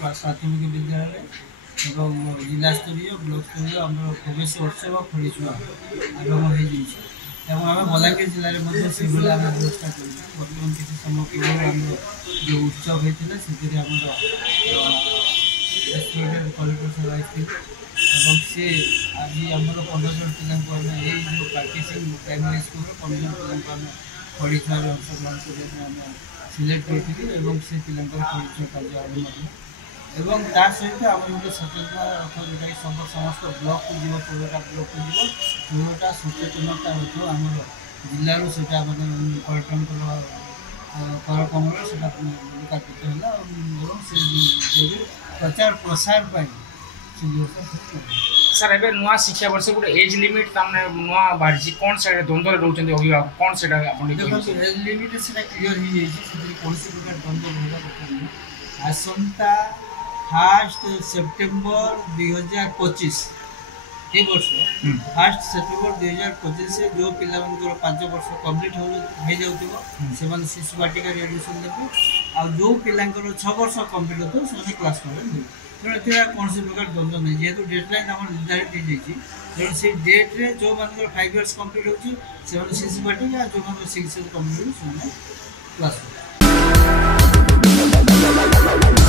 प्राथमिक विद्यालय एवं जिला स्तरीय ब्लॉक स्तरीय आम प्रवेश उत्सव खोलुआ आरंभ हो आम बलांगीर जिले में से व्यवस्था कर बर्तमान किसी समय पूर्व आम जो उत्सव होता से कलेक्टर साहब आते सी आज आम 15 जन पिला जो प्राक्टिसिंग प्राइमरी स्कूल 15 जन पिला खोलुआ अंशग्रहण करने सिलेक्ट करते से पिला खोलुआ कार्य आरंभ एवं ता सहित आम गोटे सचेतना रथ जोटा कि समस्त ब्लॉक को जीव 16टा ब्लॉक को जीव 16टा सचेतनता रथ आम जिलू से पर्यटन कर कमल से लोकार्पित है प्रचार प्रसार सर ए नुआ शिक्षा वर्ष गोटे एज लिमिट नुआ बाहरी कौन से द्वंद्व रोचे अभिभावक कौन से एज लिमिट से क्लीयर हो कौन प्रकार द्वंद्व रहा कथा नहीं आसंता 1 सेप्टेम्बर 2025 ये वर्ष 1 सेप्टेम्बर 2025 से जो पिला 5 वर्ष कम्प्लीट हो जाए शिशु बाटिका एडमिशन देते आ जो पिला 6 वर्ष कम्प्लीट होते हैं क्लास 4 तेणु ए कौन प्रकार द्वंद्व नहीं जेहेतु डेडलाइन आम निर्धारित हो जाए तेणु से डेट्रे जो मान 5 इयर्स कम्प्लीट हो शिशु बाटिका जो 6 इयर्स कम्प्लीट हो क्लास 4